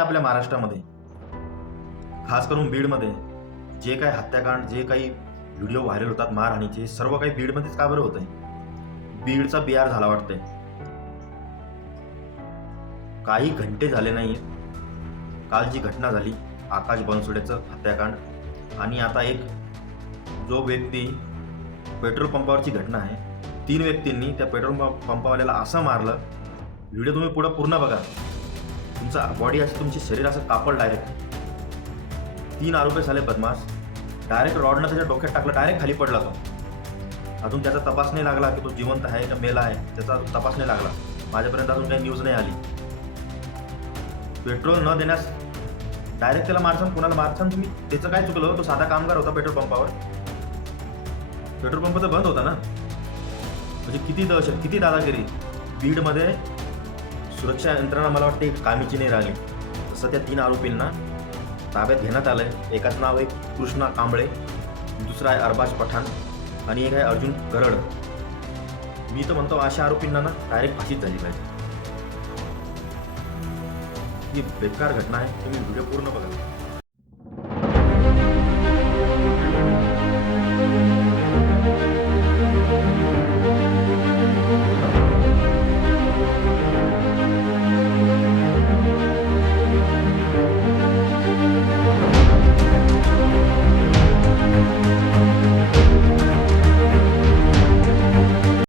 आपल्या महाराष्ट्रामध्ये. खास करून बीडमध्ये. जे काही हत्याकांड जे काही व्हिडिओ व्हायरल होतात मारहाणीचे सर्व काही बीडमध्येच का बरं होतंय? बीडचा बिहार झाला वाटतंय. काही घंटे झाले नाही काल जी घटना झाली आकाश बनसोडेचं हत्याकांड आणि आता एक जो व्यक्ती पेट्रोल पंपावरची घटना आहे तीन व्यक्तींनी त्या पेट्रोल पंपावाल्याला असं मारलं. व्हिडिओ तुम्ही पुढं पूर्ण बघा. तुमचा बॉडी असं तुमची शरीर असं कापड डायरेक्ट तीन आरोपी झाले बदमाश. डायरेक्ट रॉडनं त्याच्या डोक्यात टाकलं डायरेक्ट खाली पडला तो. अजून त्याचा तपास नाही लागला की तो जिवंत आहे का मेला आहे त्याचा तपास नाही लागला. माझ्यापर्यंत अजून काही न्यूज नाही आली. पेट्रोल न देण्यास डायरेक्ट त्याला मारसान कुणाला मारसान तुम्ही? त्याचं काय चुकलं? तो साधा कामगार होता पेट्रोल पंपावर पेट्रोल पंप तर बंद होता ना? म्हणजे किती दहशत किती दादागिरी? बीडमध्ये सुरक्षा यंत्रणा मला वाटते कामीची नाही राहिली. सध्या तीन आरोपींना ताब्यात घेण्यात आलंय. एकाचं नाव आहे कृष्णा कांबळे दुसरा आहे अरबाज पठाण आणि एक आहे अर्जुन गरड. मी तर म्हणतो अशा आरोपींना ना डायरेक्ट फाशीच झाली पाहिजे. ही बेकार घटना आहे तुम्ही व्हिडिओ पूर्ण बघा.